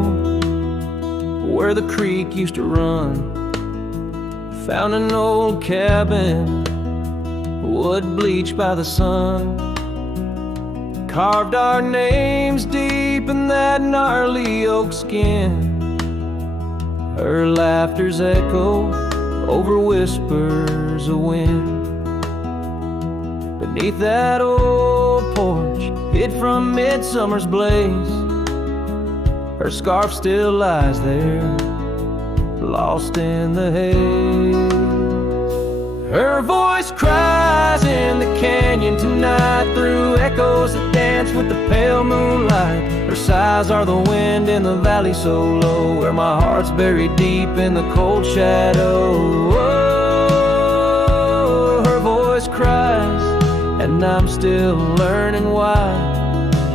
ago, where the creek used to run. Found an old cabin, wood bleached by the sun. Carved our names deep in that gnarly oak skin. Her laughter's echo over whispers of wind. Beneath that old porch, hid from midsummer's blaze, her scarf still lies there, lost in the haze. Her voice cries in the canyon tonight, through echoes that dance with the pale moonlight. Her sighs are the wind in the valley so low, where my heart's buried deep in the cold shadow. Oh, her voice cries, and I'm still learning why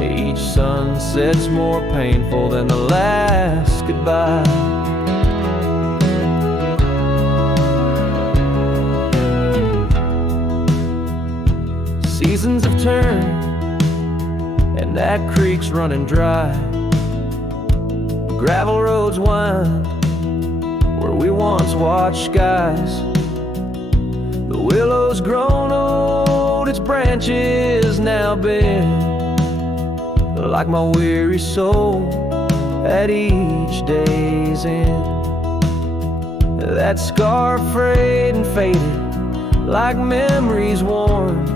each sunset's more painful than the last goodbye. Seasons have turned, and that creek's running dry. Gravel roads wind where we once watched skies. The willow's grown old, its branches now bend, like my weary soul at each day's end. That scar frayed and faded, like memories worn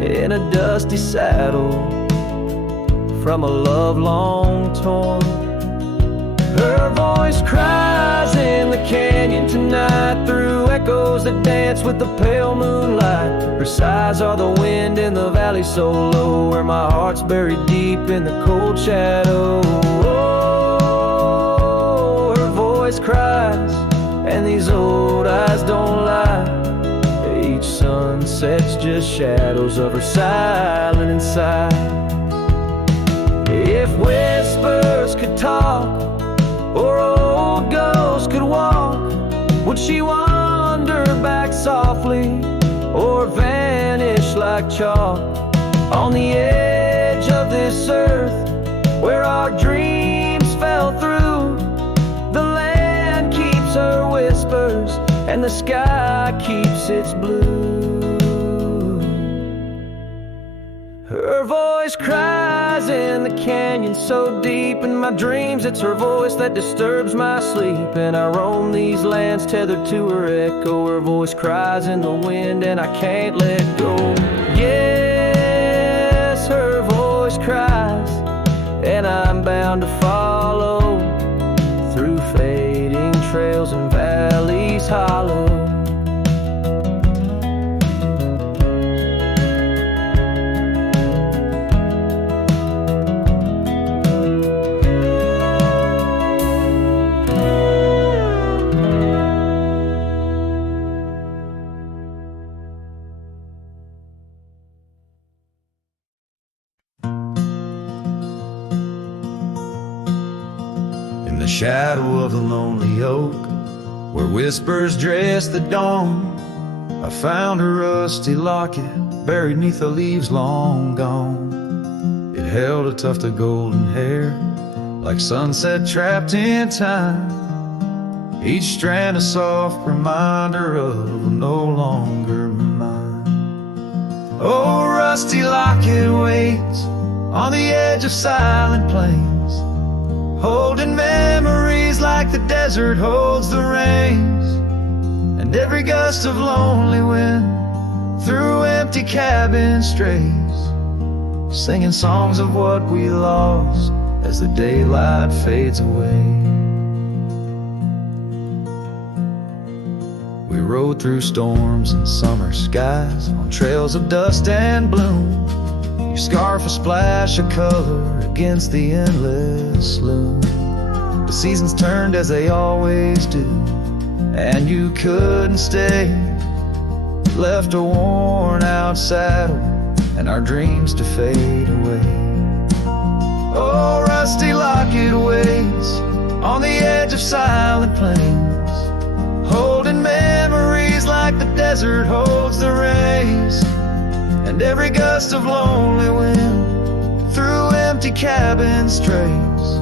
in a dusty saddle from a love long torn. Her voice cries in the canyon tonight, through echoes that dance with the pale moonlight. Her sighs are the wind in the valley so low, where my heart's buried deep in the cold shadow. Oh, her voice cries, and these old eyes don't lie. Each sunset's just shadows of her silent inside. If whispers could talk, or old ghosts could walk, would she wander back softly, or vanish like chalk on the edge of this earth, where our dreams fell through? The land keeps her whispers, and the sky keeps its blue. Her voice cries in the canyon so deep in my dreams, it's her voice that disturbs my sleep. And I roam these lands tethered to her echo. Her voice cries in the wind, and I can't let go. Yes, her voice cries, and I'm bound to follow through fading trails and valleys hollow. Shadow of the lonely oak, where whispers dress the dawn, I found a rusty locket buried neath the leaves long gone. It held a tuft of golden hair, like sunset trapped in time, each strand a soft reminder of no longer mine. Oh, rusty locket waits on the edge of silent plains, holding memories like the desert holds the rains, and every gust of lonely wind through empty cabin strays, singing songs of what we lost as the daylight fades away. We rode through storms and summer skies, on trails of dust and bloom, your scarf a splash of color against the endless loom. The seasons turned as they always do, and you couldn't stay. Left a worn out saddle and our dreams to fade away. Oh, rusty locket waits on the edge of silent plains, holding memories like the desert holds the rays, and every gust of lonely wind through empty cabin strays,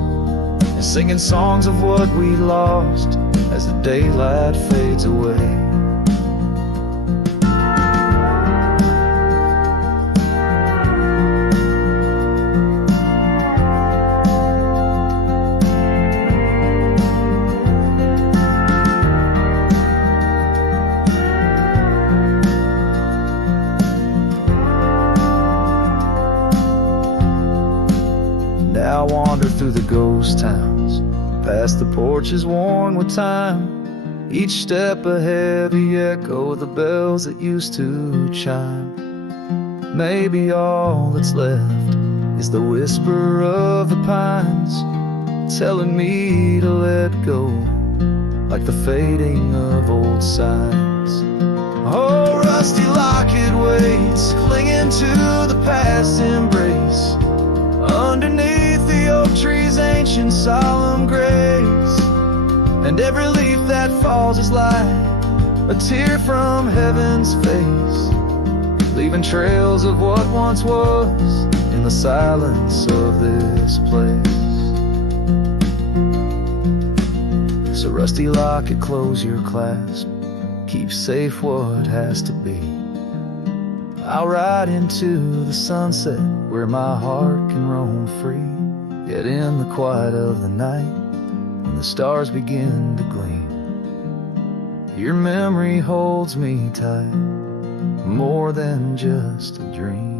and singing songs of what we lost as the daylight fades away. Now I wander through the ghost towns, past the porches worn with time. Each step a heavy echo of the bells that used to chime. Maybe all that's left is the whisper of the pines, telling me to let go, like the fading of old signs. Oh, rusty locket waits, clinging to the past embrace, underneath the oak tree's ancient solemn grace. And every leaf that falls is like a tear from heaven's face, leaving trails of what once was in the silence of this place. So rusty locket, close your clasp, keep safe what has to be. I'll ride into the sunset where my heart can roam free. Yet in the quiet of the night, when the stars begin to gleam, your memory holds me tight, more than just a dream.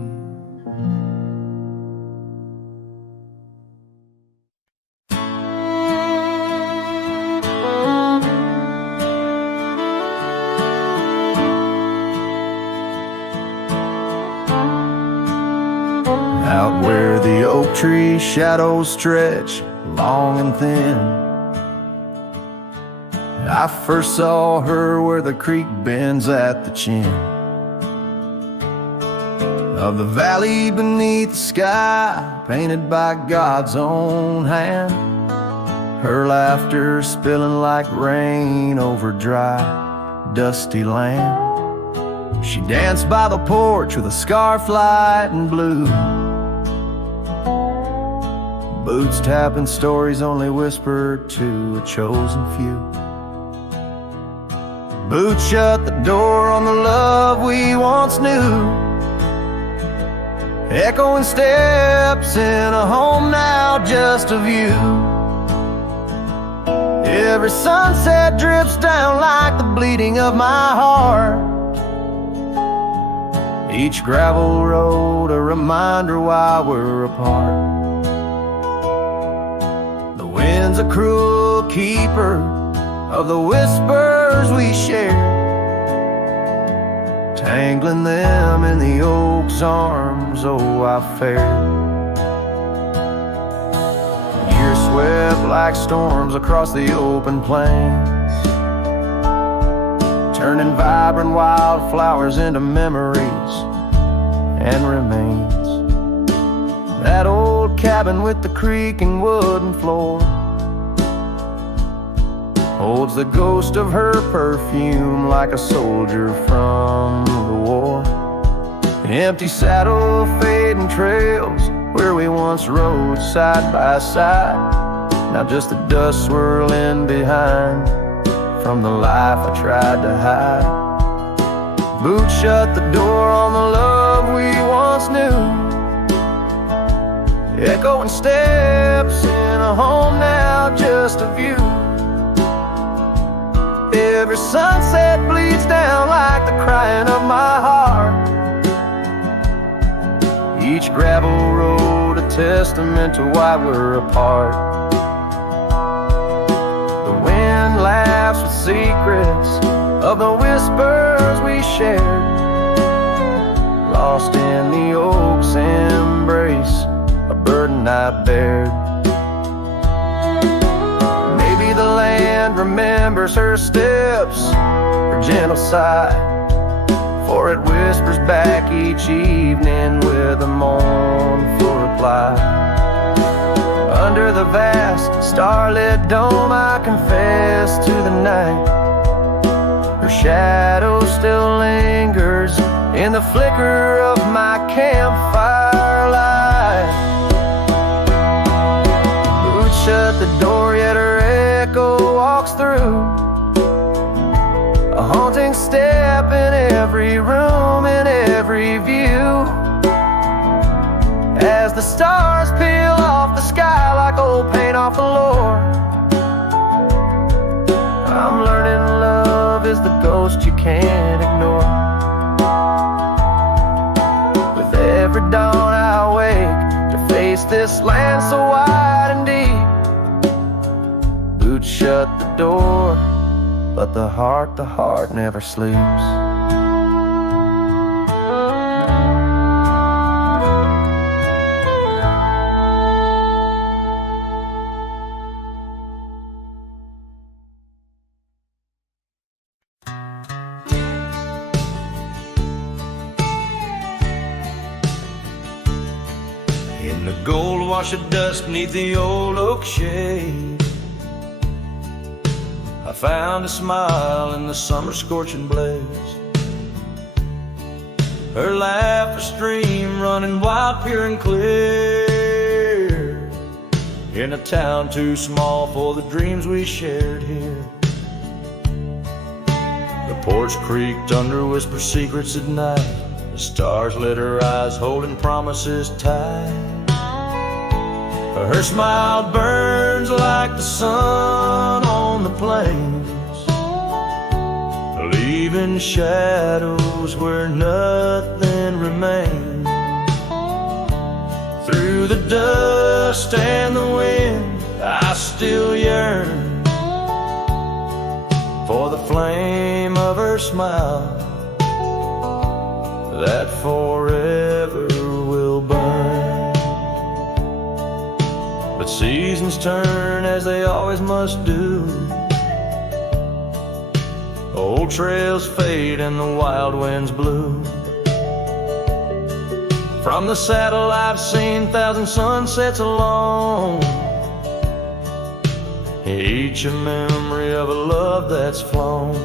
Out where the oak tree shadows stretch long and thin, I first saw her where the creek bends at the chin of the valley beneath the sky, painted by God's own hand. Her laughter spilling like rain over dry, dusty land. She danced by the porch with a scarf light and blue, boots tapping stories only whispered to a chosen few. Boots shut the door on the love we once knew, echoing steps in a home now just a view. Every sunset drips down like the bleeding of my heart, each gravel road a reminder why we're apart. The wind's a cruel keeper of the whispers we share, tangling them in the oak's arms. Oh, I fared. Years swept like storms across the open plains, turning vibrant wildflowers into memories and remains. That old cabin with the creaking wooden floor holds the ghost of her perfume like a soldier from the war. Empty saddle, fading trails where we once rode side by side, now just the dust swirling behind from the life I tried to hide. Boots shut the door on the love we once knew, echoing steps in a home now just a view. Every sunset bleeds down like the crying of my heart, each gravel road a testament to why we're apart. The wind laughs with secrets of the whispers we shared, lost in the oak's embrace, a burden I bared. Maybe the land remembers her steps, her gentle sigh, for it whispers back each evening with a mournful reply. Under the vast starlit dome I confess to the night, her shadow still lingers in the flicker of my campfire light. Boots shut the door ghost you can't ignore. With every dawn I wake to face this land so wide and deep. Boots shut the door, but the heart never sleeps. In the gold wash of dust neath the old oak shade, I found a smile in the summer scorching blaze. Her laugh a stream running wild, pure and clear, in a town too small for the dreams we shared here. The porch creaked under whisper secrets at night. The stars lit her eyes holding promises tight. Her smile burns like the sun on the plains, leaving shadows where nothing remains. Through the dust and the wind, I still yearn for the flame of her smile that forever will burn. But seasons turn as they always must do. Old trails fade and the wild winds blow. From the saddle I've seen thousand sunsets alone, each a memory of a love that's flown.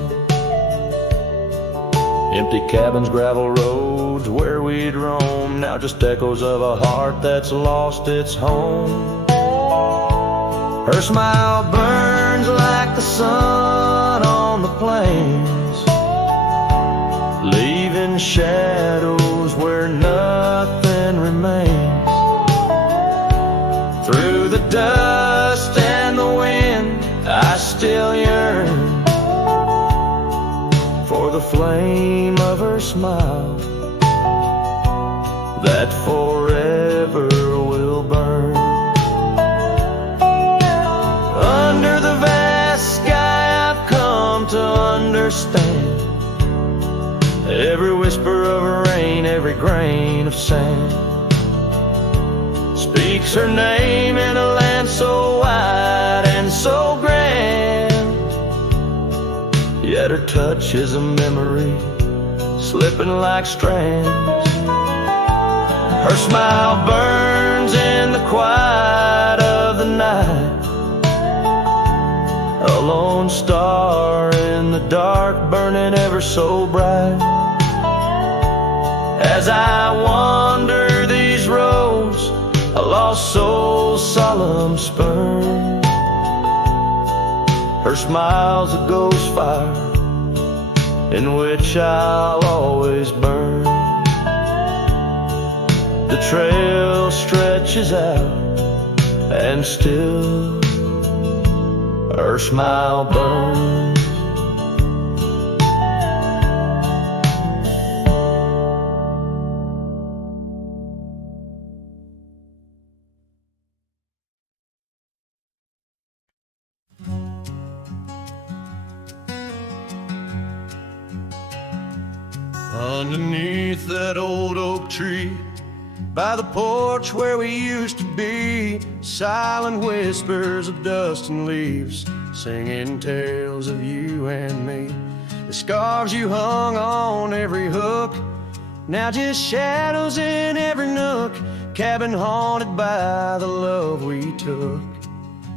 Empty cabins, gravel roads where we'd roam, now just echoes of a heart that's lost its home. Her smile burns like the sun on the plains, leaving shadows where nothing remains. Through the dust and the wind, I still yearn for the flame of her smile that forever will burn. Under the vast sky I've come to understand every whisper of rain, every grain of sand speaks her name in a land so wide and so grand. Yet her touch is a memory slipping like strands. Her smile burns in the quiet of the night, a lone star in the dark burning ever so bright. As I wander these roads, a lost soul's solemn spurn, her smile's a ghost fire in which I'll always burn. The trail stretches out and still her smile burns. Underneath that old oak tree, by the porch where we used to be, silent whispers of dust and leaves, singing tales of you and me. The scarves you hung on every hook, now just shadows in every nook. Cabin haunted by the love we took,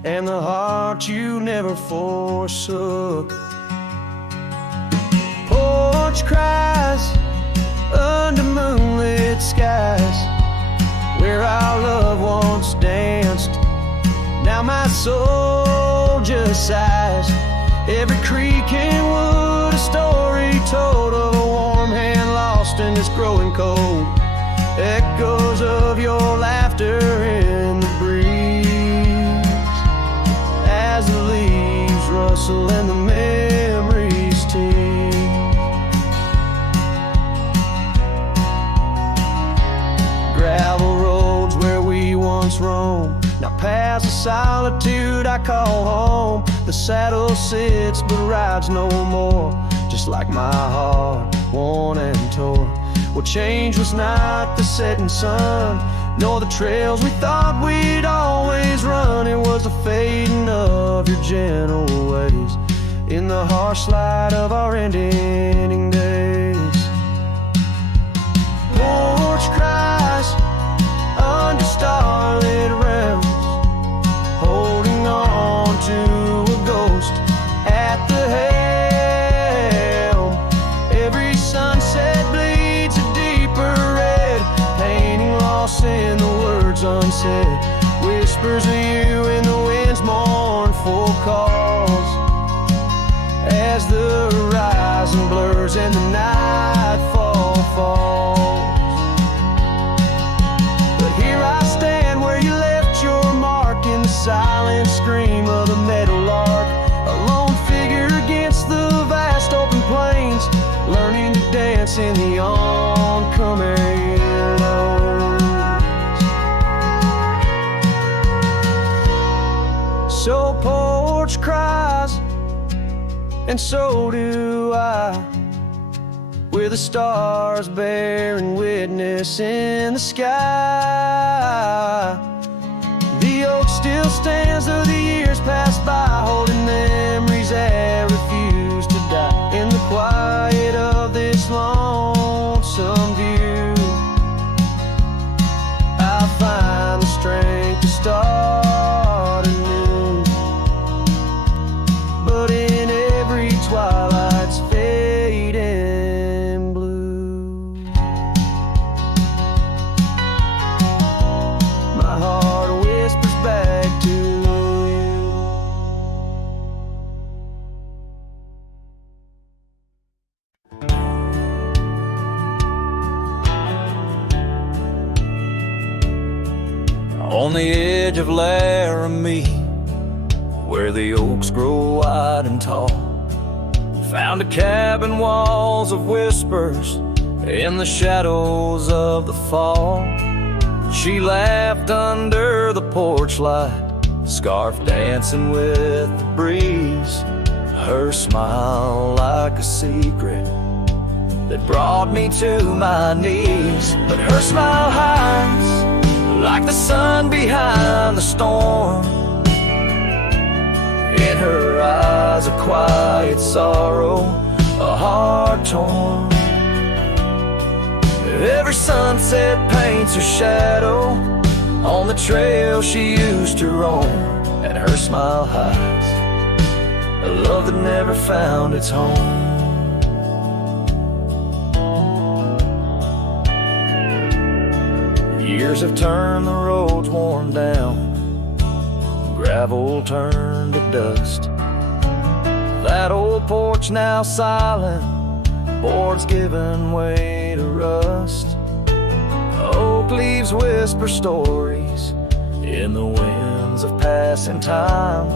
and the heart you never forsook. Porch cries under moonlit skies, where our love once danced. Now my soul just sighs. Every creek and wood, a story told of a warm hand lost in this growing cold. Echoes of your laughter in the breeze, as the leaves rustle and the memories tease. solitude I call home. The saddle sits but rides no more, just like my heart, worn and torn. What changed was not the setting sun, nor the trails we thought we'd always run. It was the fading of your gentle ways in the harsh light of our ending days. Porch cries under starlit realms, holding on to a ghost at the helm. Every sunset bleeds a deeper red, painting loss in the words unsaid. Whispers of you in the wind's mournful calls, as the horizon blurs and the nightfall falls. But here I stand where you left your mark, in the silent scream of the meadowlark, a lone figure against the vast open plains, learning to dance in the oncoming lows. So porch cries, and so do I, with the stars bearing witness in the sky. The oak still stands though the years pass by, holding memories that refuse to die. In the quiet of this lonesome view, I'll find the strength to start anew. But in every twilight's fading blue, my heart whispers back to you. On the edge of Laramie, where the oaks grow wide and tall, found a cabin, walls of whispers in the shadows of the fall. She laughed under the porch light, scarf dancing with the breeze, her smile like a secret that brought me to my knees. But her smile hides like the sun behind the storm. In her eyes a quiet sorrow, a heart torn. Every sunset paints her shadow on the trail she used to roam, and her smile hides a love that never found its home. Years have turned the roads worn down, gravel turned to dust. That old porch now silent, boards giving way to rust. Oak leaves whisper stories in the winds of passing time,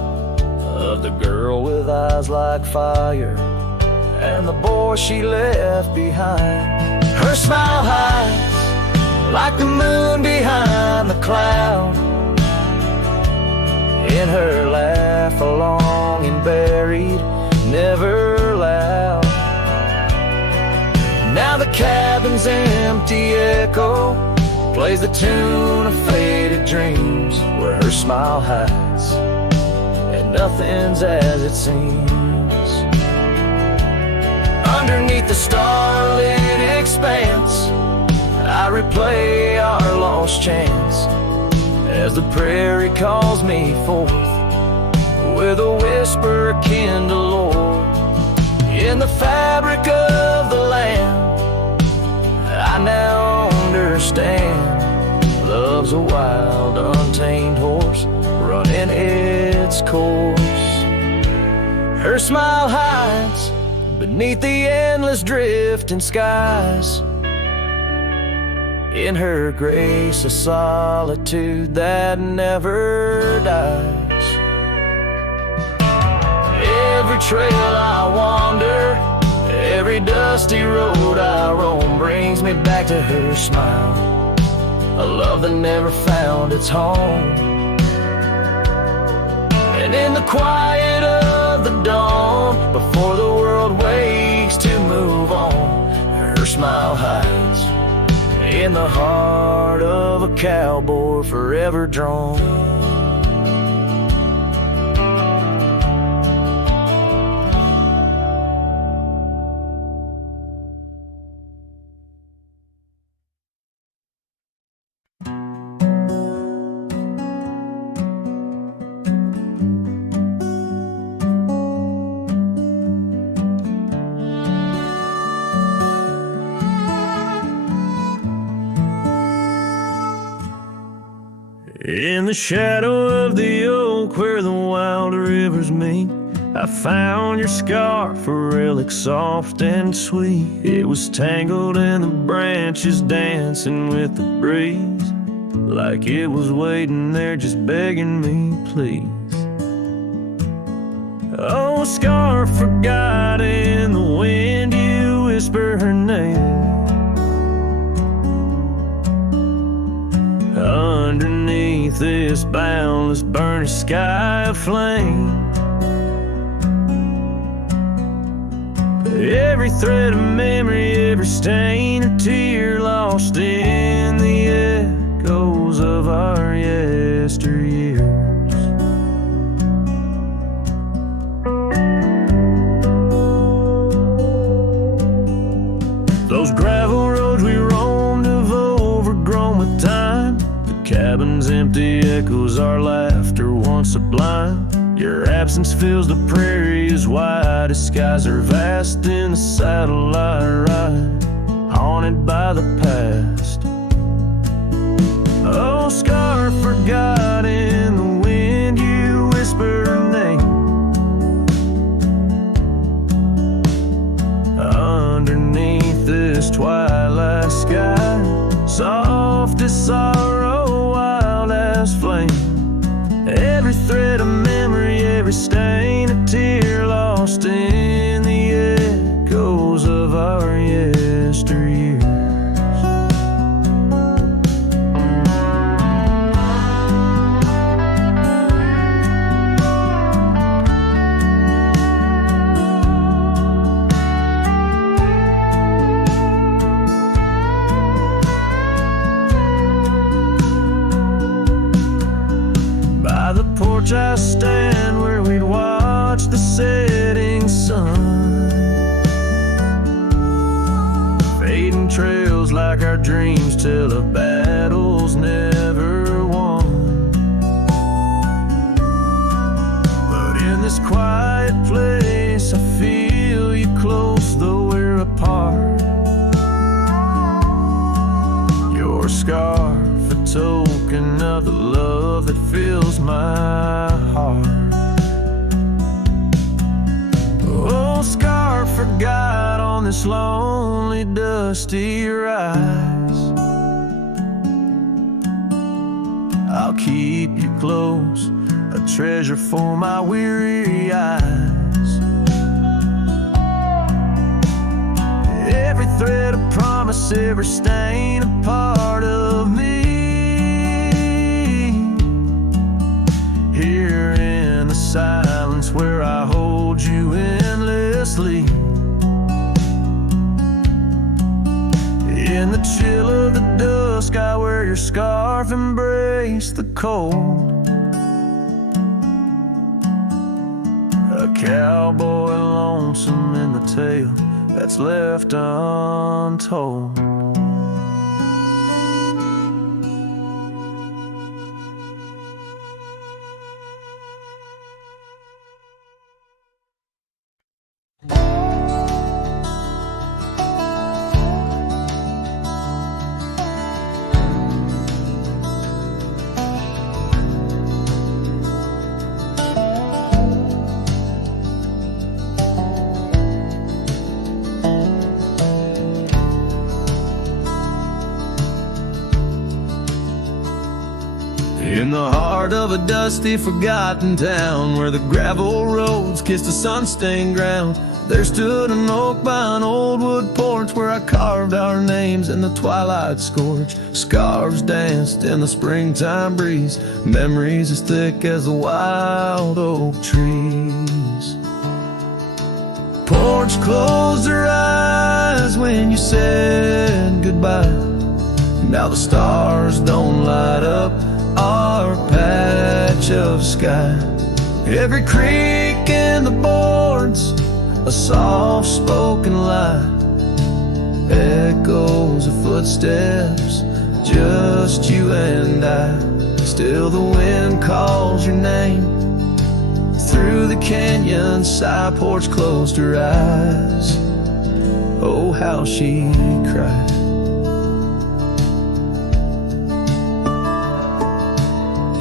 of the girl with eyes like fire and the boy she left behind. Her smile hides like the moon behind the cloud. In her laugh a longing buried, never loud. Now the cabin's empty echo plays the tune of faded dreams, where her smile hides and nothing's as it seems. Underneath the starlit expanse, I replay our lost chance, as the prairie calls me forth with a whisper akin to lore. In the fabric of the land, I now understand love's a wild, untamed horse running its course. Her smile hides beneath the endless drifting skies. In her grace a solitude that never dies. Every trail I wander, every dusty road I roam, brings me back to her smile, a love that never found its home. the quiet of the dawn, before the world wakes to move on, her smile hides in the heart of a cowboy forever drawn. In the shadow of the oak where the wild rivers meet, I found your scarf, a relic soft and sweet. It was tangled in the branches, dancing with the breeze, like it was waiting there just begging me, please. Oh, scarf forgot in the wind, you whisper her name. Underneath this boundless burning sky of flame, every thread of memory, every stain or tear lost in the echoes of our yesteryears. Those gravel roads we roamed have overgrown with time. Cabins empty echoes our laughter once sublime. Your absence fills the prairie as wide as skies are vast in the satellite ride, haunted by the past. Oh, scarf forgot in the wind, you whisper her name. Underneath this twilight sky, soft as sorrow, wild as flame. Every thread of memory, every stain of tear lost in the echoes of our yesteryears. By the porch I stand where we'd watch the setting sun, fading trails like our dreams tell of battles never won. But in this quiet place I feel you close though we're apart. Your scarf, a token of the love that fills my heart. Oh, scarf forgot on this lonely dusty rise. I'll keep you close, a treasure for my weary eyes. Every thread of promise, every stain a part of me. Here in the silence where I hold you endlessly, in the chill of the dusk I wear your scarf, embrace the cold. A cowboy lonesome in the tale that's left untold. of a dusty, forgotten town, where the gravel roads kissed the sun-stained ground. There stood an oak by an old wood porch, where I carved our names in the twilight scorch. Scarves danced in the springtime breeze, memories as thick as the wild oak trees. Porch closed her eyes when you said goodbye. Now the stars don't light up our patch of sky. Every creak in the boards, a soft-spoken lie, echoes of footsteps, just you and I. Still the wind calls your name through the canyon side. Porch closed her eyes, oh how she cried.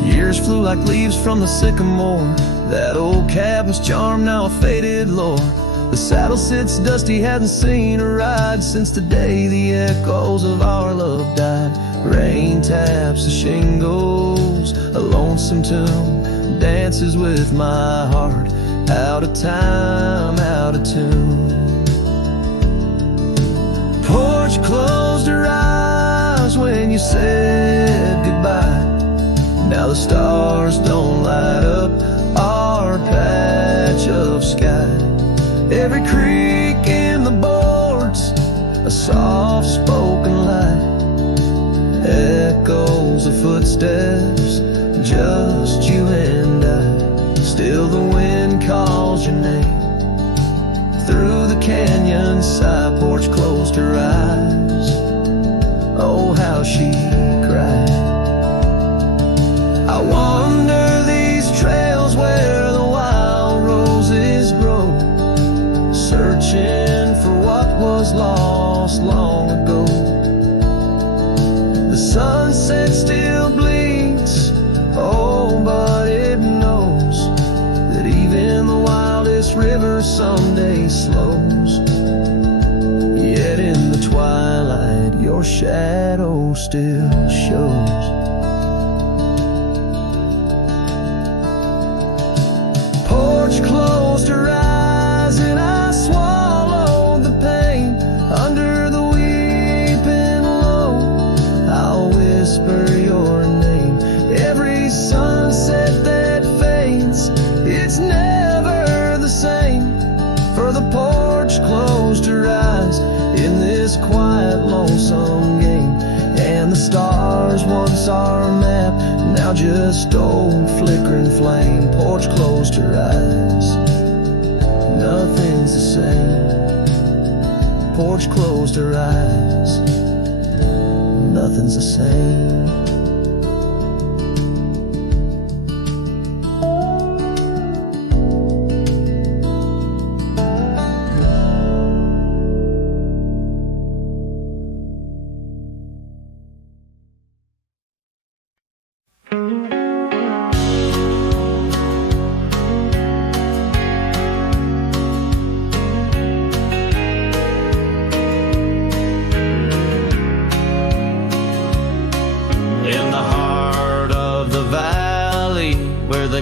Years flew like leaves from the sycamore. That old cabin's charm, now a faded lore. The saddle sits dusty, hasn't seen a ride since the day the echoes of our love died. Rain taps the shingles, a lonesome tune dances with my heart. Out of time, out of tune. Porch closed her eyes when you said goodbye. Now the stars don't light up our patch of sky. Every creak in the boards, a soft-spoken lie, echoes of footsteps, just you and I. Still the wind calls your name through the canyon side. Porch closed her eyes, oh how she cried. I wander these trails where the wild roses grow, searching for what was lost long ago. The sunset still bleeds, oh but it knows that even the wildest river someday slows. Yet in the twilight your shadow still shows. Closed her eyes and I swallowed the pain. Under the weeping low, I'll whisper your name. Every sunset that fades, it's never the same. For the porch closed her eyes in this quiet, lonesome game. And the stars, once our map, now just old flickering flame. Porch closed her eyes, nothing's the same. Porch closed her eyes, nothing's the same.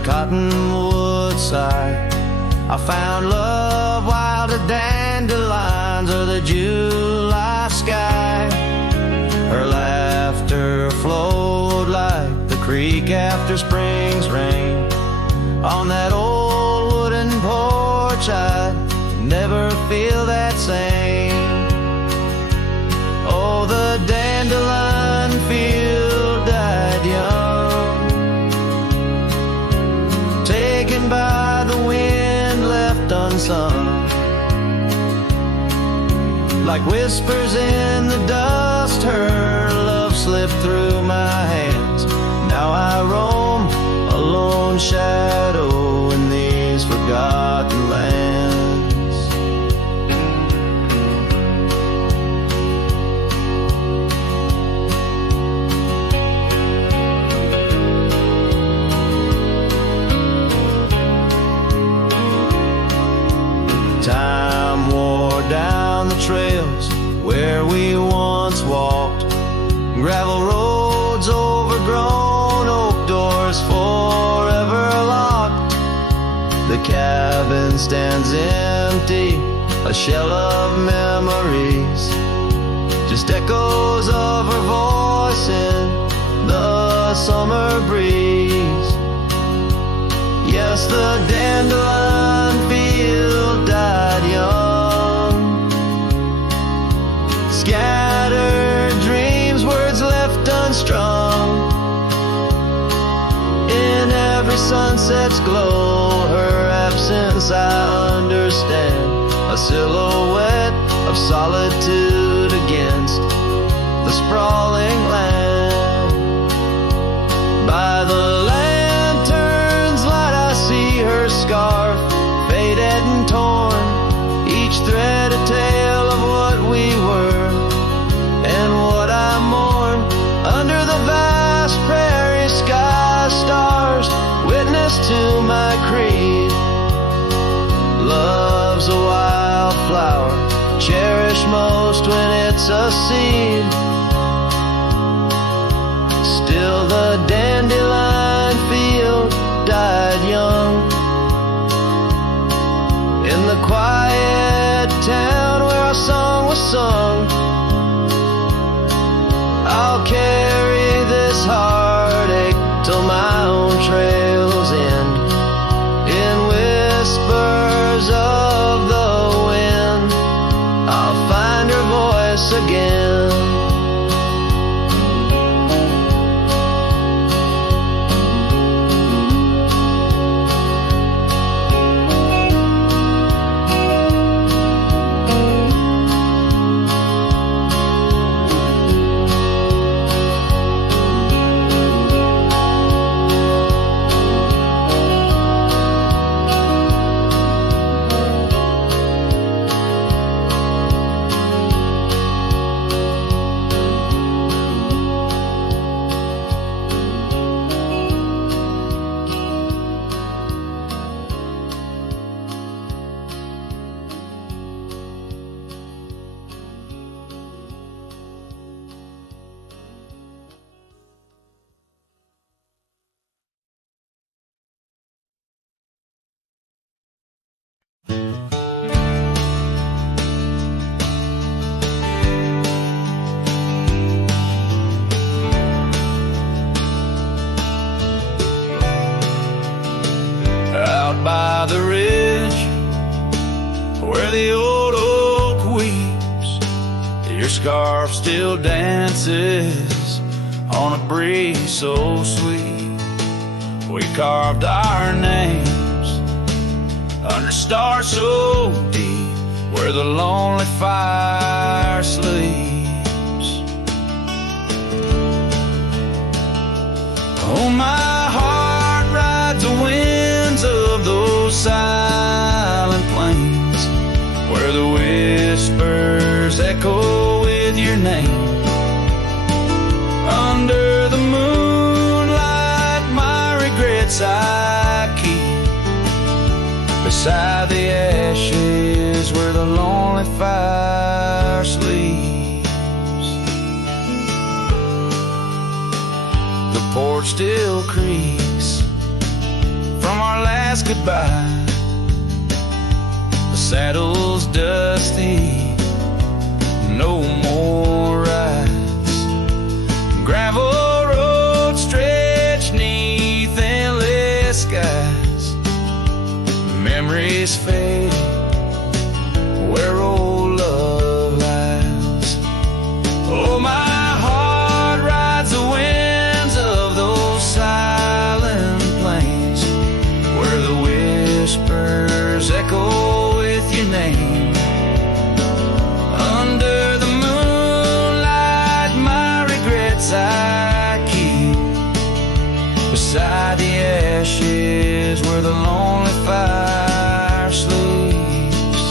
Cottonwood side, I found love while the dandelions or the July sky. Her laughter flowed like the creek after spring's rain. On that old wooden porch I'd never feel that same. Oh, the dandelion field died young, taken by the wind, left unsung. Like whispers in the dust, her love slipped through my hands. Now I roam a lone shadow in these forgotten lands. Time wore down the trails where we once walked, gravel roads overgrown, oak doors for The cabin stands empty, a shell of memories, just echoes of her voice in the summer breeze. Yes, the dandelion field died young. Scattered dreams, words left unstrung. In every sunset's glow, her absence I understand. A silhouette of solitude against the sprawling land. By the lantern's light I see her scarf, faded and torn, each thread a tale of what we were and what I mourn. Under the vast prairie sky, stars witness to my creed. Love's a wildflower, cherished most when it's a seed. Still the dandelion field died young. In the quiet town where our song was sung, I'll carry this heartache till my own trails end. In whispers of the wind, I'll find her voice again. By the ridge where the old oak weeps, your scarf still dances on a breeze so sweet. We carved our names under stars so deep where the lonely fire sleeps. Oh, my heart rides the winds of those silent plains where the whispers echo with your name. Under the moonlight, my regrets I keep beside the ashes where the lonely fire sleeps. The porch still creaks from our last goodbye. The saddle's dusty, no more rides. Gravel roads stretch neath endless skies. Memories fade where old love lies. Oh, my heart rides the winds of those silent plains where the whispers echo with your name. Under the moonlight, my regrets I keep beside the ashes where the lonely fire sleeps.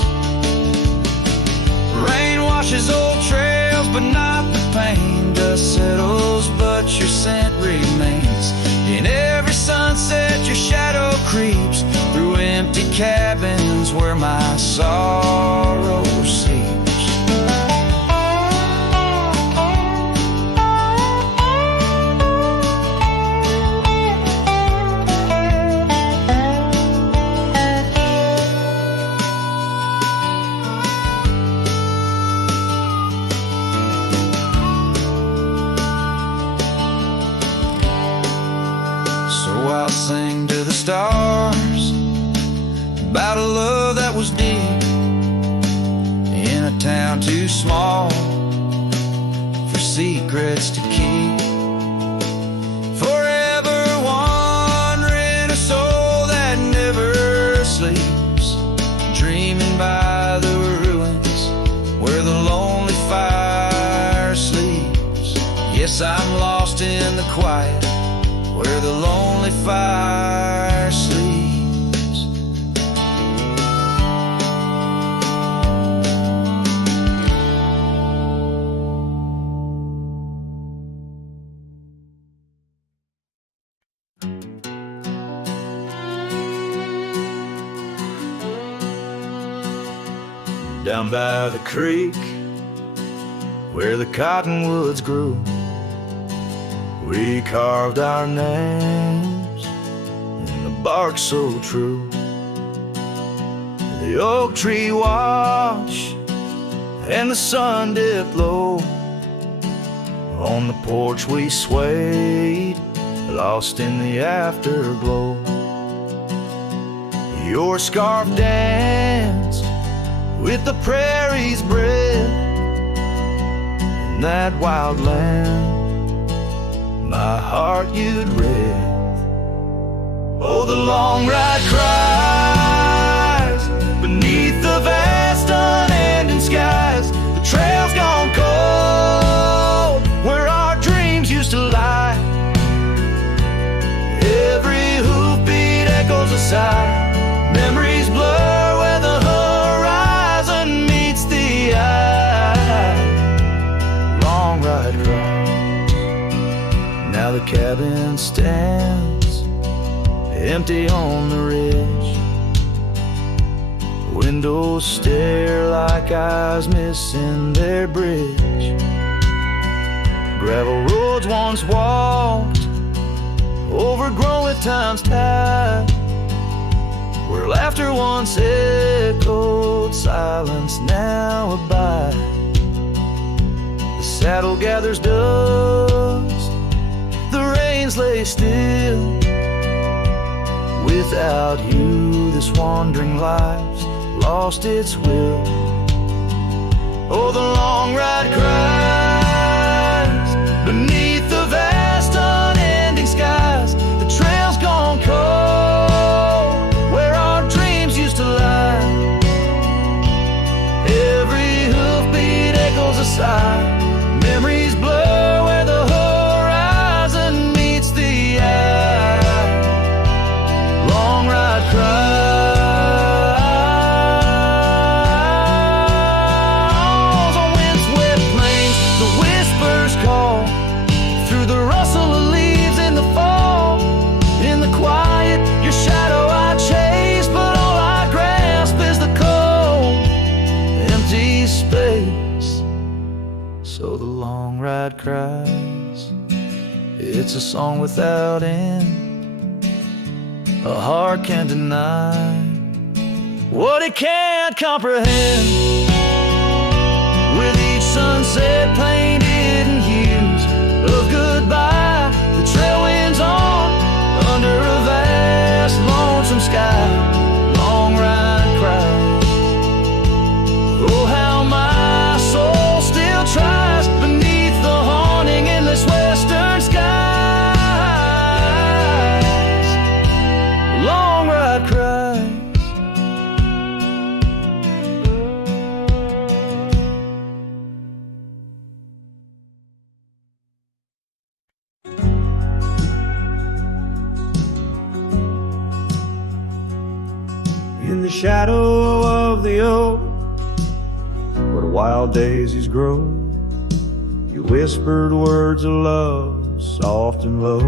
Rain washes old trails, but not the pain. Dust settles, but your scent remains. In every sunset, your shadow creeps through empty cabins where my sorrow sleeps. about a love that was deep in a town too small for secrets to keep. Forever wandering, a soul that never sleeps, dreaming by the ruins where the lonely fire sleeps. Yes, I'm lost in the quiet where the lonely fire sleeps. Down by the creek where the cottonwoods grew, we carved our names in the bark so true. The oak tree watch and the sun dipped low. On the porch we swayed, lost in the afterglow. Your scarf danced with the prairie's breath in that wild land, my heart you'd read. Oh, the long ride cries beneath the vast unending skies. The trail's gone cold where our dreams used to lie. Every hoofbeat echoes a sigh. Memories blur where the horizon meets the eye. Long ride cries. Now the cabin stands empty on the ridge. Windows stare like eyes missing their bridge. Gravel roads once walked, overgrown with time's tide, where laughter once echoed, silence now abide. The saddle gathers dust, the reins lay still. Without you, this wandering life's lost its will. Oh, the long ride cries beneath the vast unending skies. The trail's gone cold where our dreams used to lie. Every hoofbeat echoes a sigh. Memories blur where the horizon meets the eye. Long ride cries on windswept plains. The whispers call through the rustle of leaves in the fall. In the quiet, your shadow I chase, but all I grasp is the cold, empty space. So the long ride cries. It's a song without end. A heart can't deny what it can't comprehend. With each sunset painted in hues of goodbye, the trail winds on under a vast lonesome sky. Long ride cries. Oh, how my soul still tries beneath the haunting endless western skies. Long ride cries. In the shadow of the oak, where wild daisies grow, you whispered words of love, soft and low.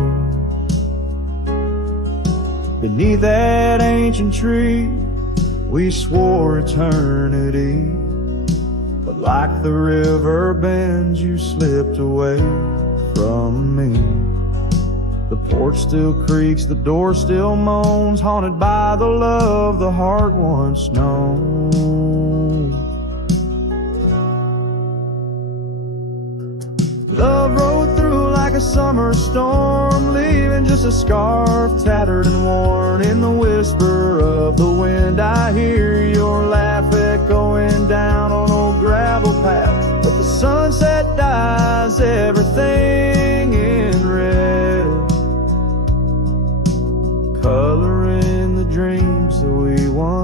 Beneath that ancient tree, we swore eternity. But like the river bends, you slipped away from me. The porch still creaks, the door still moans, haunted by the love the heart once known. Love rode through like a summer storm, leaving just a scarf tattered and worn in the whisper of the wind I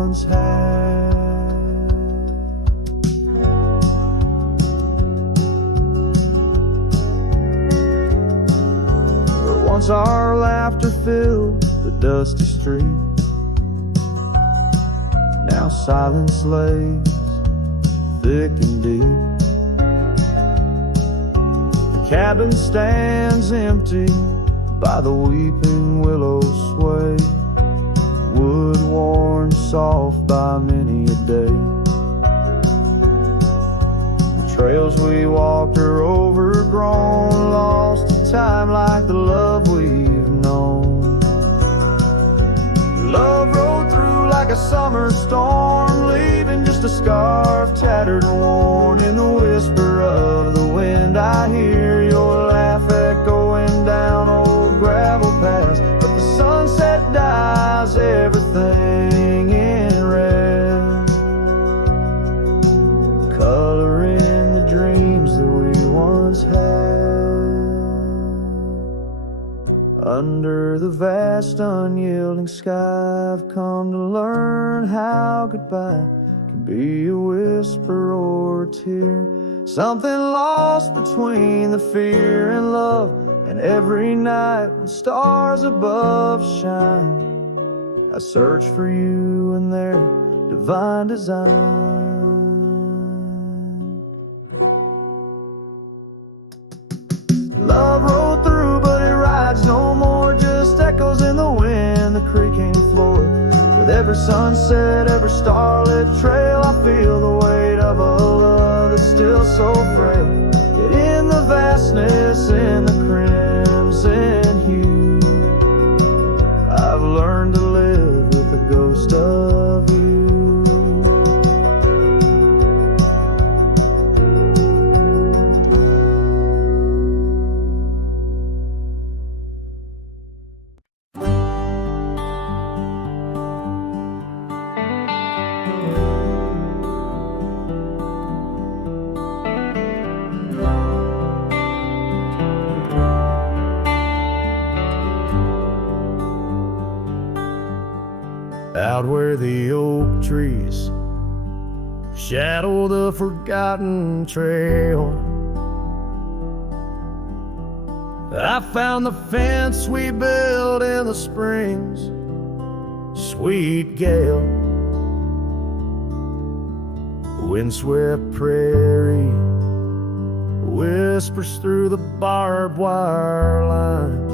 once had. Where once our laughter filled the dusty street, now silence lays thick and deep. The cabin stands empty by the weeping willow sway, wood worn soft by many a day. The trails we walked are overgrown, lost to time like the love we've known. Love rode through like a summer storm, leaving just a scarf tattered and worn. In the whisper of the wind I hear your laugh echoing down old gravel paths. But the sunset dyes everything in red, coloring the dreams that we once had. Under the vast unyielding sky I've come to learn how goodbye can be a whisper or a tear, something lost between the fear and love. And every night when stars above shine, I search for you in their divine design. Love rolled through, but it rides no more, just echoes in the wind, the creaking floor. With every sunset, every starlit trail, I feel the weight of a love that's still so frail. Yet in the vastness, in the crimson hue, I've learned to live with the ghost of you. Out where the oak trees shadow the forgotten trail, I found the fence we built in the springs, sweet gale. Windswept prairie whispers through the barbed wire lines,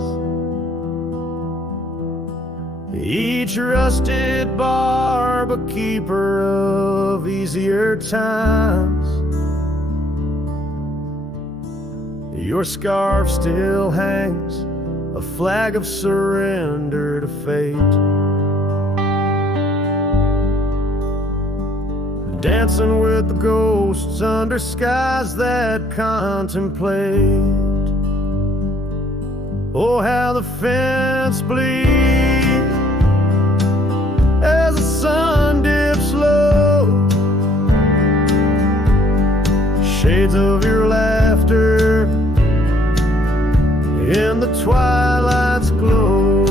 each rusted barb a keeper of easier times. Your scarf still hangs, a flag of surrender to fate, dancing with the ghosts under skies that contemplate. Oh, how the fence bleeds as the sun dips low, shades of your laughter in the twilight's glow.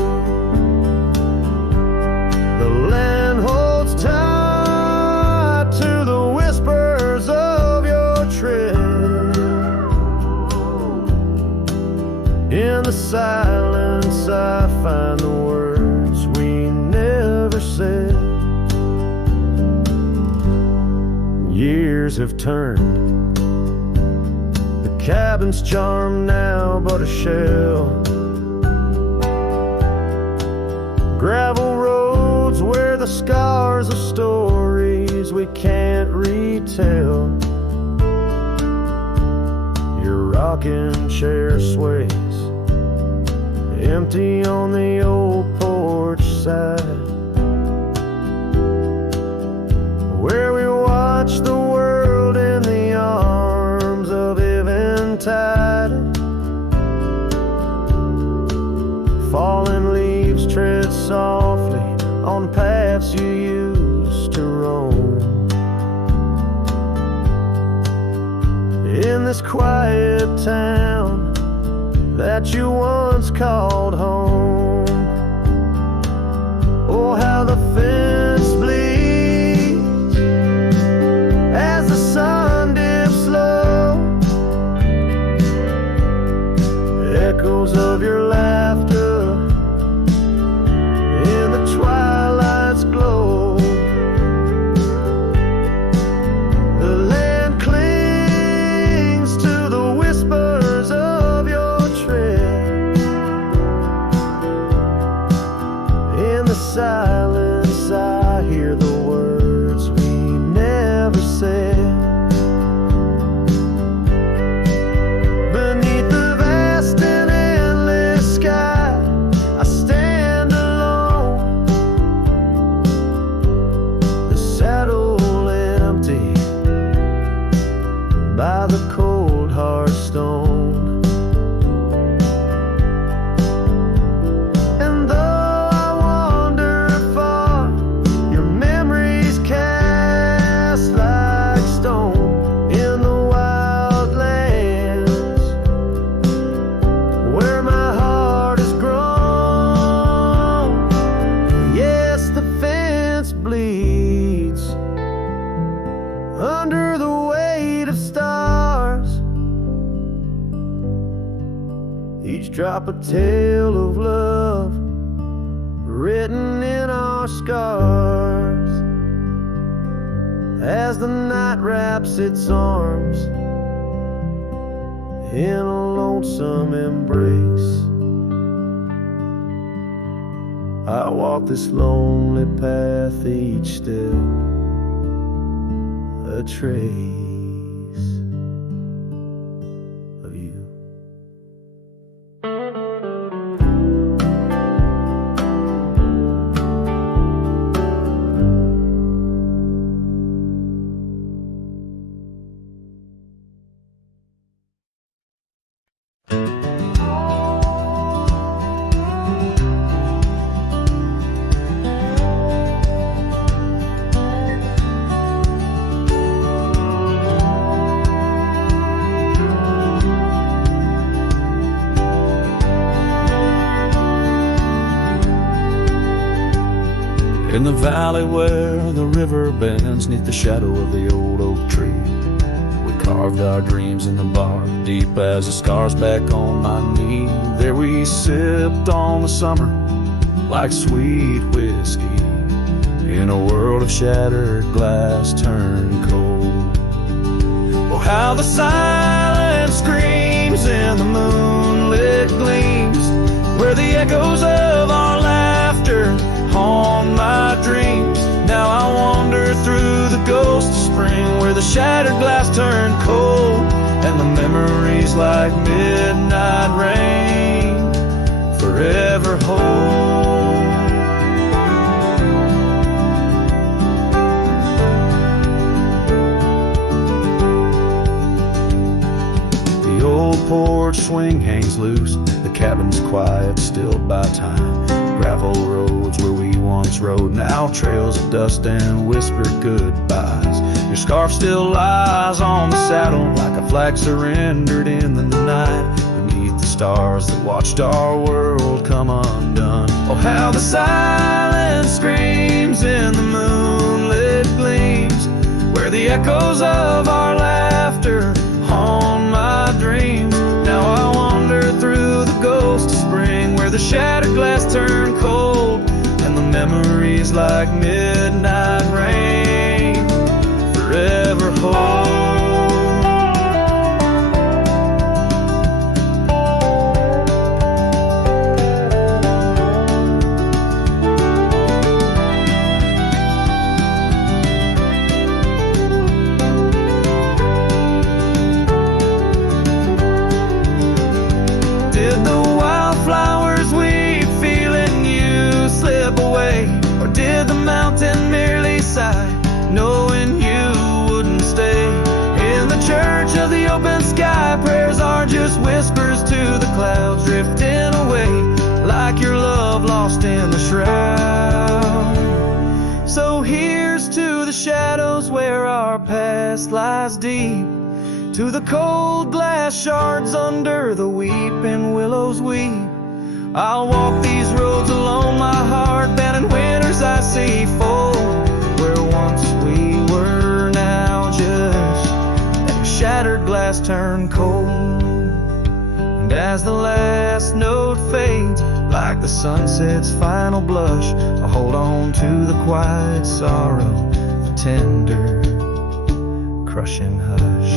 The land holds tight to the whispers of your tread. In the silence I find the words we never said. Years have turned, the cabin's charm now but a shell. Gravel roads where the scars of stories we can't retell. Your rocking chair sways empty on the old porch side, where we watch the world in the arms of eventide. Fallen leaves tread softly on paths you used to roam. In this quiet town that you once called home. Oh, how the fence bleeds hear the words we never said. Beneath the vast and endless sky, I stand alone, the saddle empty by the cold hard stone. And though I wander far, your memories cast like stone in the wild lands where my heart has grown. Yes, the fence bleeds under the weight of stars, each drop a tale of love written in our scars. As the night wraps its arms in a lonesome embrace, I walk this lonely path, each step a trace of you. In the valley where the river bends neath the shadow of the old oak tree, we carved our dreams in the bark, deep as the scars back on my knee. There we sipped on the summer like sweet whiskey, in a world of shattered glass turned cold. Oh, how the silence screams in the moonlit gleams, where the echoes of our laughter haunt my dreams. Now I wander through the ghost of spring, where the shattered glass turned cold, and the memories like midnight rain forever hold. The old porch swing hangs loose, the cabin's quiet, stilled by time. Gravel roads where we once rode, now trails of dust and whispered goodbyes. Your scarf still lies on the saddle like a flag surrendered in the night, beneath the stars that watched our world come undone. Oh, how the silence screams in the moonlit gleams, where the echoes of our laughter haunt my dreams. Now I wander through the ghost of spring, where the shattered glass turned cold, and the memories like midnight rain forever hold. Did the wildflowers weep, feeling you slip away? Or did the mountain merely sigh, knowing you wouldn't stay? In the church of the open sky, prayers are just whispers to the clouds, drifting away like your love lost in the shroud. So here's to the shadows where our past lies deep, to the cold glass shards under the weeping willows weep. I'll walk these roads alone, my heart bent in winters I see fold, where once we were, now just a shattered glass turned cold. And as the last note fades, like the sunset's final blush, I hold on to the quiet sorrow, the tender, crushing hush.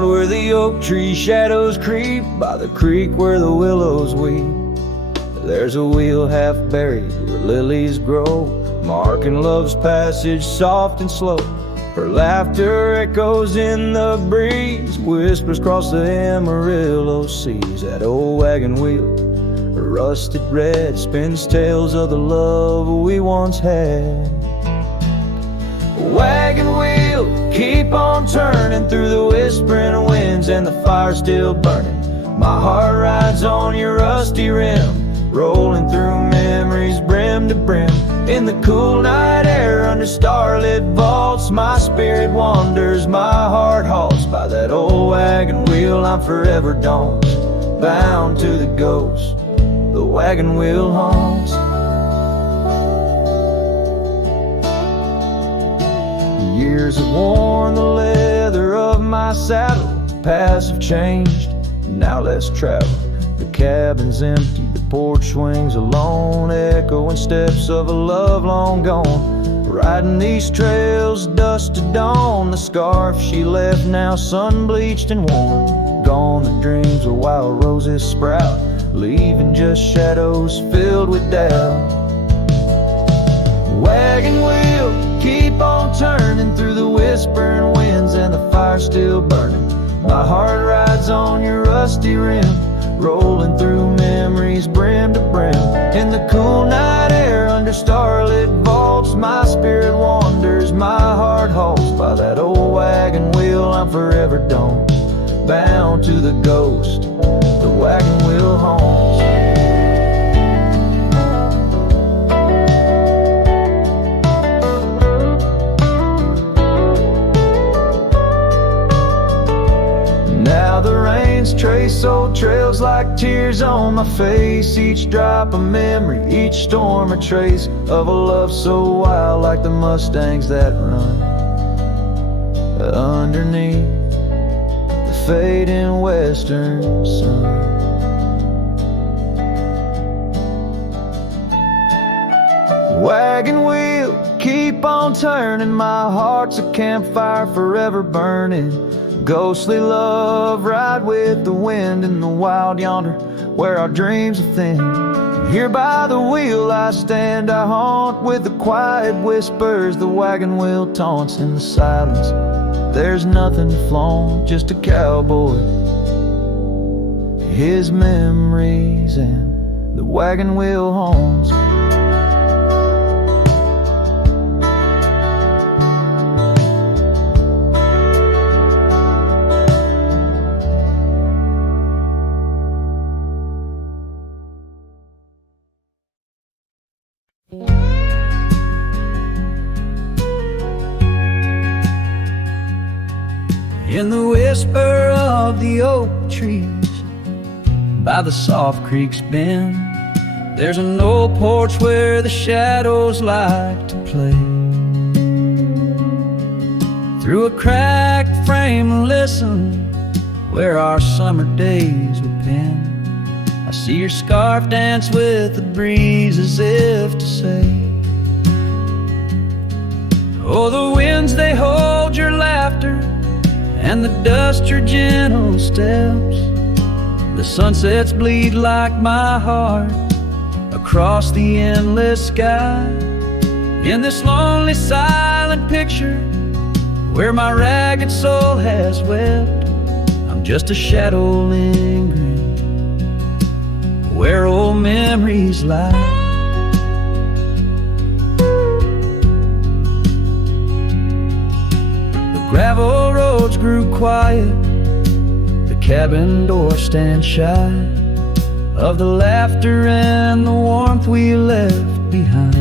Out where the oak tree shadows creep, by the creek where the willows weep, there's a wheel half buried where lilies grow, marking love's passage soft and slow. Her laughter echoes in the breeze, whispers across the Amarillo seas. That old wagon wheel, rusted red, spins tales of the love we once had. Wagon wheel, keep on turning through the whispering winds and the fire still burning. My heart rides on your rusty rim, rolling through memories brim to brim. In the cool night air under starlit vaults, my spirit wanders, my heart halts. By that old wagon wheel I'm forever don't, bound to the ghost the wagon wheel haunts. Years have worn the leather of my saddle, paths have changed, now let's travel. The cabin's empty, the porch swings alone, echoing steps of a love long gone. Riding these trails, dusk to dawn, the scarf she left now sun-bleached and worn. Gone the dreams of wild roses sprout, leaving just shadows filled with doubt. Wagon wheel, keep on turning through the whispering winds and the fire still burning. My heart rides on your rusty rim, rolling through memories brim to brim. In the cool night air under starlit vaults, my spirit wanders, my heart halts. By that old wagon wheel I'm forever don't, bound to the ghost the wagon wheel haunts. Now the rains trace old trails like tears on my face, each drop a memory, each storm a trace of a love so wild, like the Mustangs that run underneath the fading western sun. Wagon wheel, keep on turning, my heart's a campfire forever burning. Ghostly love, ride with the wind in the wild yonder, where our dreams are thin. Here by the wheel I stand, I haunt with the quiet whispers the wagon wheel taunts. In the silence there's nothing to flaunt, just a cowboy, his memories, and the wagon wheel haunts. In the whisper of the oak trees, by the soft creek's bend, there's an old porch where the shadows like to play. Through a cracked frame listen, where our summer days were penned, I see your scarf dance with the breeze as if to say, oh, the winds they hold your laughter, and the dust your gentle steps. The sunsets bleed like my heart across the endless sky. In this lonely silent picture where my ragged soul has wept, I'm just a shadow lingering where old memories lie. Gravel roads grew quiet, the cabin door stands shy of the laughter and the warmth we left behind.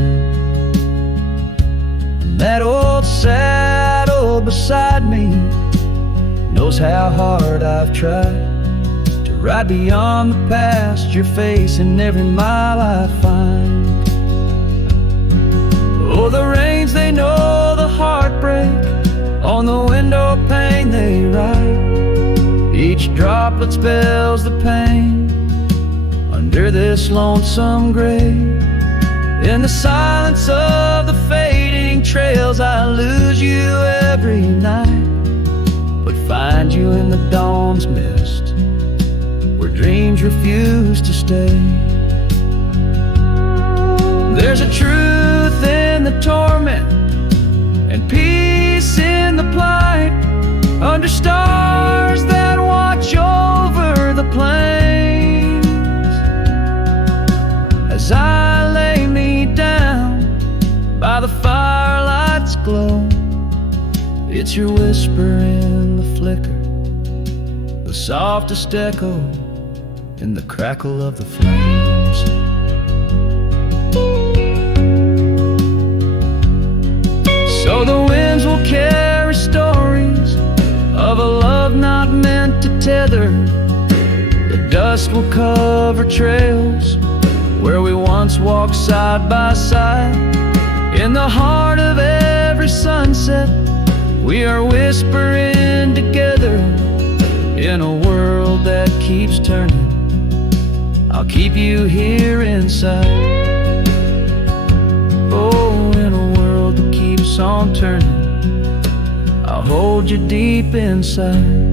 And that old saddle beside me knows how hard I've tried to ride beyond the past your face in every mile I find. Oh, the rains they know the heartbreak, on the window pane they write, each droplet spells the pain under this lonesome grave. In the silence of the fading trails I lose you every night, but find you in the dawn's mist, where dreams refuse to stay. There's a truth in the torment and peace in the plight, under stars that watch over the plains. As I lay me down by the firelight's glow, it's your whisper in the flicker, the softest echo in the crackle of the flames. So the winds will carry stories of a love not meant to tether. The dust will cover trails where we once walked side by side. In the heart of every sunset, we are whispering together. In a world that keeps turning, I'll keep you here inside. Oh, in a world that keeps on turning, I'll hold you deep inside.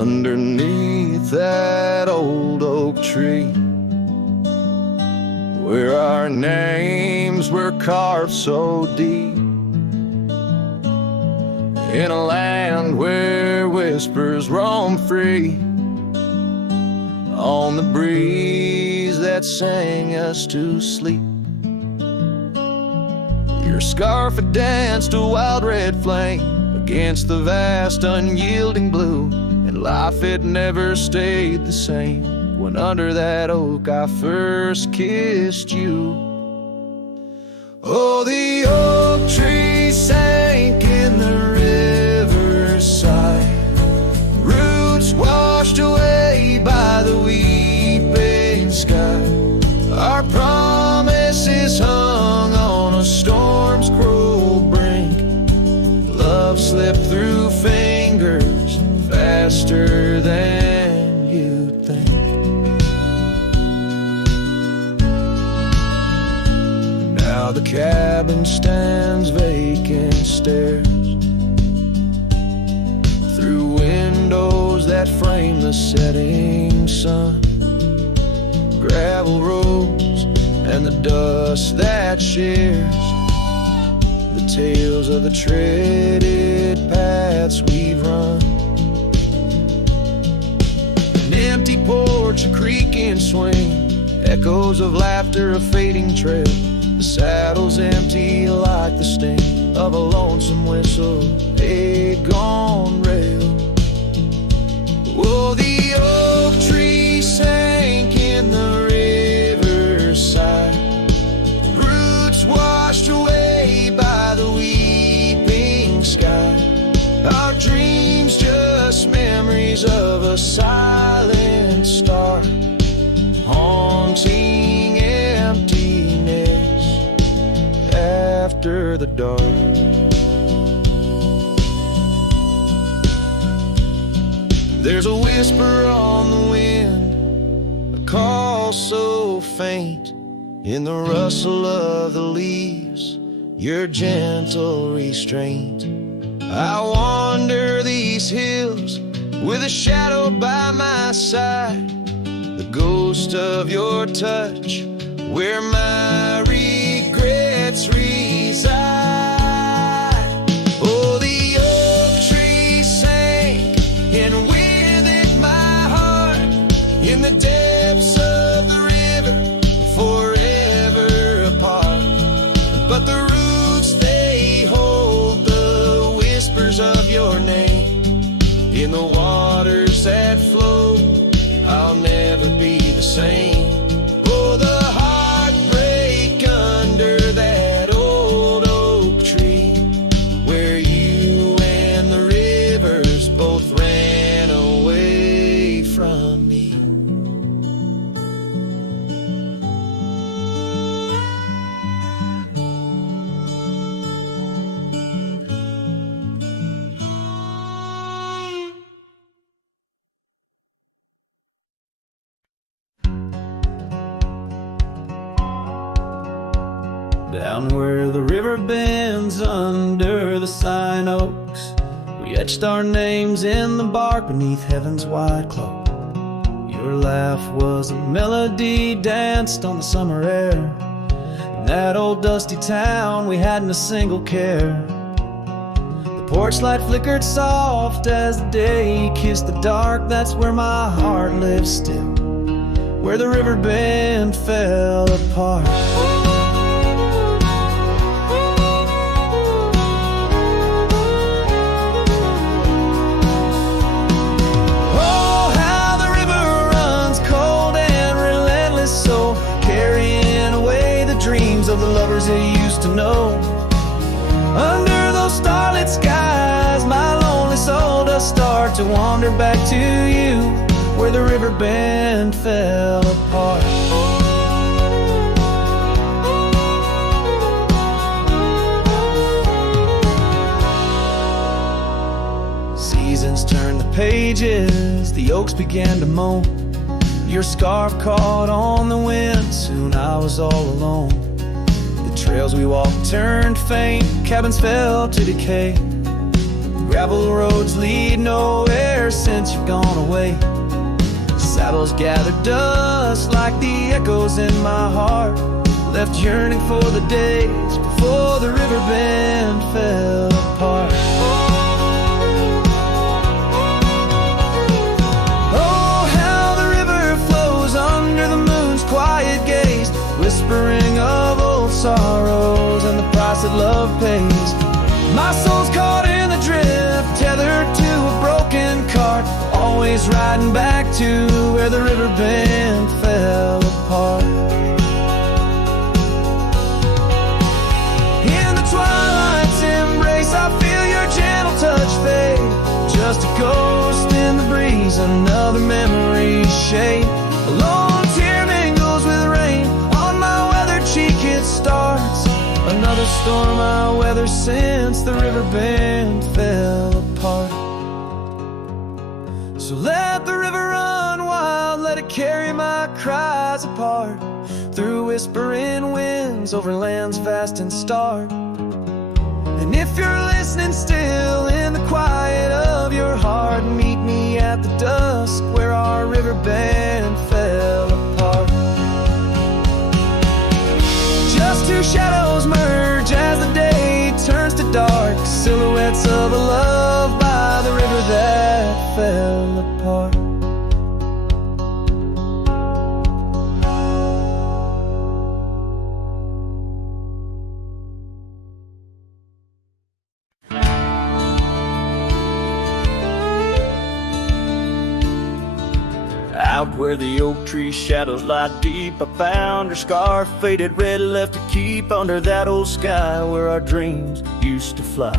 Underneath that old oak tree, where our names were carved so deep, in a land where whispers roam free, on the breeze that sang us to sleep. Your scarf had danced a wild red flame against the vast unyielding blue, and life had never stayed the same when under that oak I first kissed you. Oh, the oak tree sank in the riverside, roots washed away by the weeping sky. Our promises hung on a storm's cruel brink. Love slipped through fingers faster than you'd think. Now the cabin stands vacant, stares through windows that frame the setting sun, gravel roads and the dust that shares the tales of the treaded paths we've run. Empty porch, a creaking swing, echoes of laughter, a fading trail. The saddle's empty like the sting of a lonesome whistle, a gone rail. Oh, the oak tree sank in the riverside, roots washed away by the weeping sky. Our dreams just memories of a silent star, haunting emptiness after the dark. There's a whisper on the wind, a call so faint, in the rustle of the leaves, your gentle restraint. I wander these hills with a shadow by my side, the ghost of your touch, where my regrets reside. Oh, the oak tree sank, and with it my heart, in the depths of the river, forever apart. But the roots, they hold the whispers of your name in the waters that flow. I'll never be the same. Oh, the heartbreak under that old oak Down where the river bends under the sign oaks, we etched our names in the bark beneath heaven's wide cloak. Your laugh was a melody danced on the summer air. In that old dusty town we hadn't a single care. The porch light flickered soft as the day kissed the dark. That's where my heart lives still, where the river bend fell apart. Of the lovers they used to know. Under those starlit skies, my lonely soul does start to wander back to you, where the river bend fell apart. Seasons turned the pages, the oaks began to moan. Your scarf caught on the wind, soon I was all alone. Trails we walked turned faint, cabins fell to decay. Gravel roads lead nowhere since you've gone away. Saddles gathered dust like the echoes in my heart, left yearning for the days before the river bend fell apart. Oh, how the river flows under the moon's quiet gaze, whispering of old sorrows and the price that love pays. My soul's caught in the drift, tethered to a broken cart, always riding back to where the river bend fell apart. In the twilight's embrace, I feel your gentle touch fade. Just a ghost in the breeze, another memory's shade. A lone tear mingles with rain on my weathered cheek, it starts another storm I weather since the river bend fell apart. So let the river run wild, let it carry my cries apart, through whispering winds, over lands vast and stark. And if you're listening still in the quiet of your heart, meet me at the dusk where our river bend fell apart. Just two shadows merge as the day turns to dark, silhouettes of a love by the river that fell apart. Out where the oak tree shadows lie deep, I found her scarf, faded red, left to keep under that old sky where our dreams used to fly.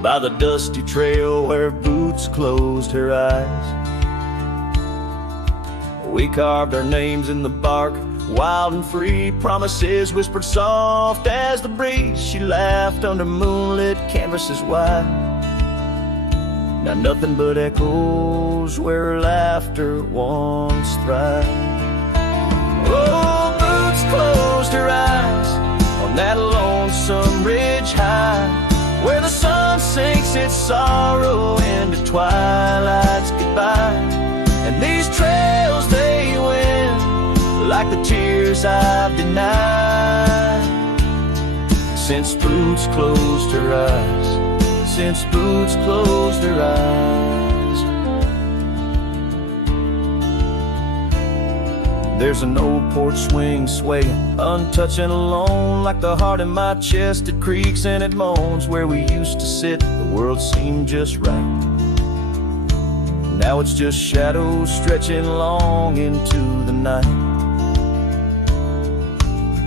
By the dusty trail where boots closed her eyes, we carved our names in the bark, wild and free, promises whispered soft as the breeze. She laughed under moonlit canvases wide. Now nothing but echoes where her laughter once thrived. Oh, boots closed her eyes on that lonesome ridge high, where the sun sinks its sorrow into twilight's goodbye. And these trails they win like the tears I've denied, since boots closed her eyes. Since boots closed her eyes. There's an old porch swing swaying, untouched and alone, like the heart in my chest. It creaks and it moans. Where we used to sit, the world seemed just right. Now it's just shadows stretching long into the night.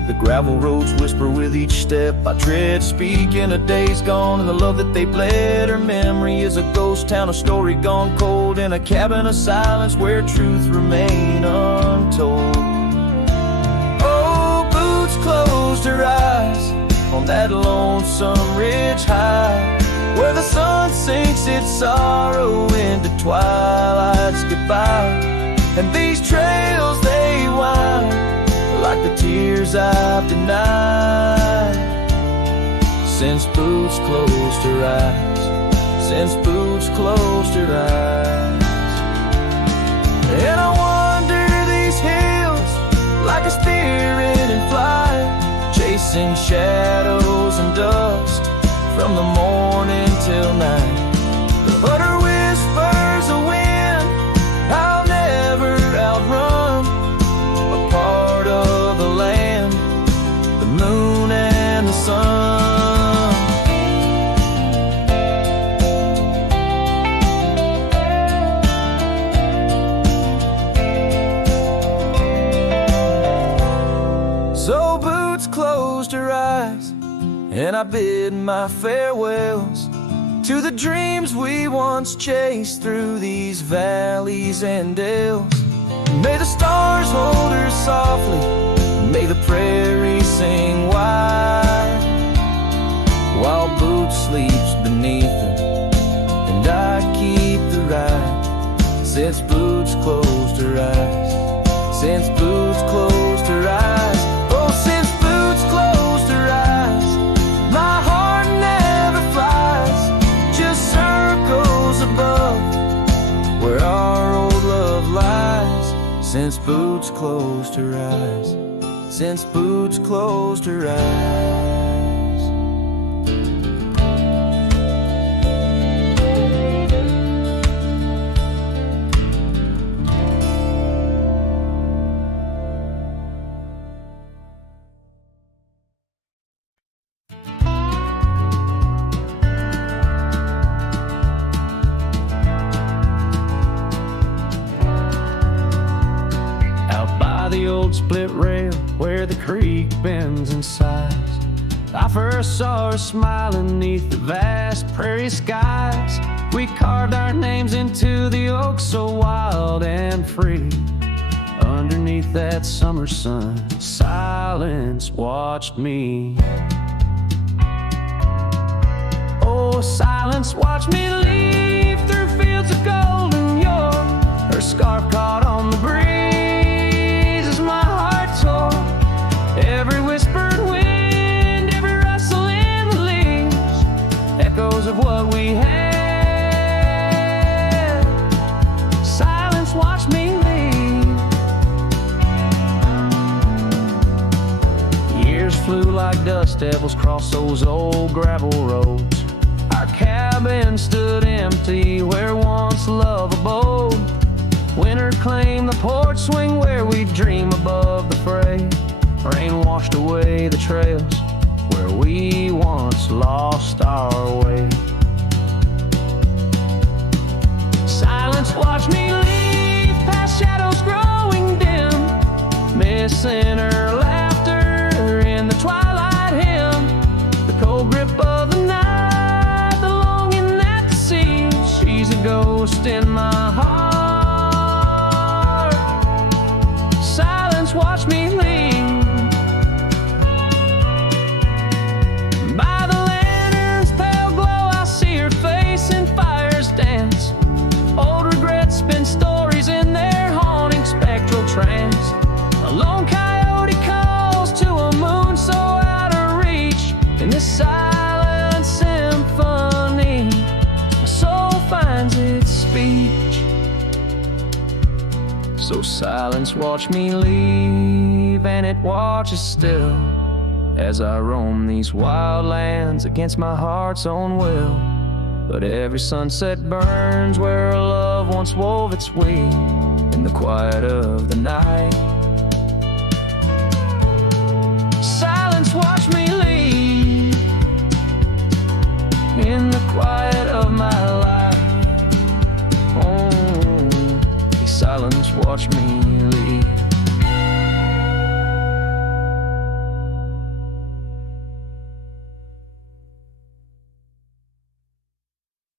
The gravel roads whisper with each step I tread, speaking of days gone and the love that they bled. Her memory is a ghost town, a story gone cold, in a cabin of silence where truth remain untold. Oh, boots closed her eyes on that lonesome ridge high, where the sun sinks its sorrow into twilight's goodbye. And these trails they wind like the tears I've denied since boots closed her eyes, since boots closed her eyes. And I wander these hills like a steering in flight, chasing shadows and dust from the morning till night. But her whispers of wind I'll never outrun, a part of the land, the moon and the sun. So Boots closed her eyes, and I bid my farewells to the dreams we once chased through these valleys and dales. May the stars hold her softly, may the prairie sing wide, while Boots sleeps beneath her, and I keep the ride. Since Boots closed her eyes, since Boots closed her eyes, oh, since Boots closed her eyes, my heart never flies, just circles above where our old love lies. Since Boots closed her eyes, since Boots closed her eyes. The old split rail where the creek bends and sighs, I first saw her smiling neath the vast prairie skies. We carved our names into the oak so wild and free. Underneath that summer sun, silence watched me. Oh, silence watched me leave through fields of golden yore. Her scarf caught on the breeze, every whispered wind, every rustle in the leaves, echoes of what we had. Silence watched me leave. Years flew like dust devils across those old gravel roads. Our cabin stood empty where once love abode. Winter claimed the porch swing where we dream above the fray. Rain washed away the trails where we once lost our way. Silence watched me leave past shadows growing dim, missing her laughter in the twilight hymn. The cold grip of the night, the longing at the sea. She's a ghost in my heart. Silence watched me leave. Stories in their haunting spectral trance. A lone coyote calls to a moon so out of reach. In this silent symphony, my soul finds its speech. So silence watched me leave, and it watches still as I roam these wild lands against my heart's own will. But every sunset burns where our love once wove its way in the quiet of the night. Silence watched me leave in the quiet of my life. Oh, silence watched me